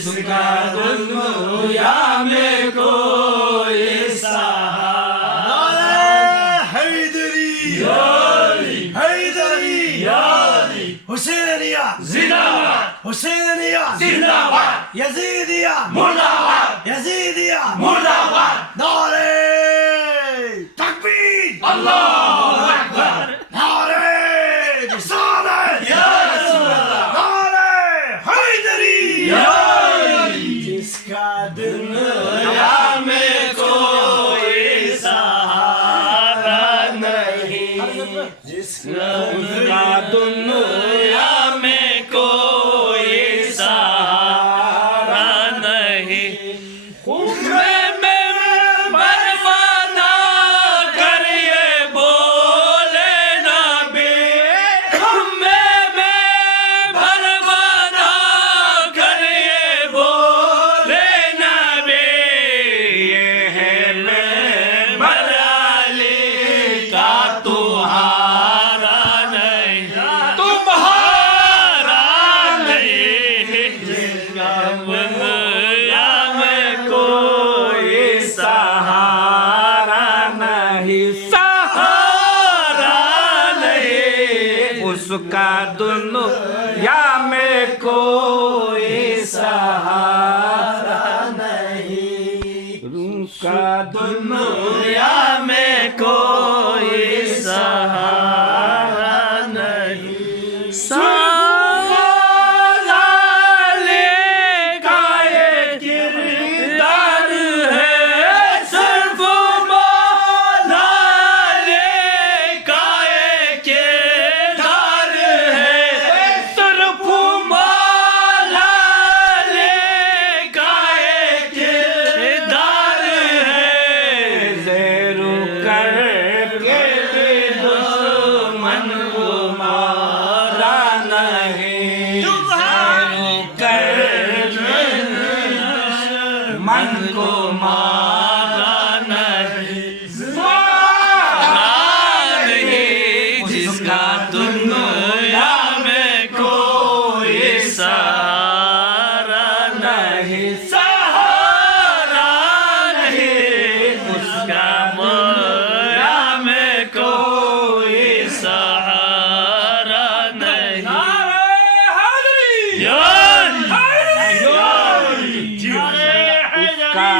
जिसका दुनिया में कोई सहारा। हैदरी हैदरी हुसैनिया जिंदाबाद, हुसैनिया जिंदाबाद, यजीदिया मुर्दाबाद, यजीदिया मुर्दाबाद। नारे तकबीर अल्लाहू अकबर। नारे रिसालत या रसूल अल्लाह। नारे हैदरी जिसका दुनिया में कोई सहारा नहीं, जिसका दुनिया में कोई सहारा नहीं। बर्बादा कर ये बोले नबी, बर्बादा कर ये बोले नबी। ये है मैं अली का तुम्हारा नहीं, तुम्हारा नहीं। जिसका दुनिया में कोई सहारा नहीं, सहारा नहीं। उसका दुनिया में कोई सहारा नहीं, उसका दुनिया में कोई सहारा नहीं। सहारा लेगा ये किरदार है, सिर्फ मौला लेगा ये किरदार है, सिर्फ मौला लेगा ये किरदार है। ज़ेरो करके भी दुश्मन को मारा नहीं, ज़ेरो करके मन को मारा नहीं, मारा नहीं। जिसका दुनिया में कोई सहारा नहीं, सहारा नहीं। उसका दुनिया में कोई सहारा नहीं। उसका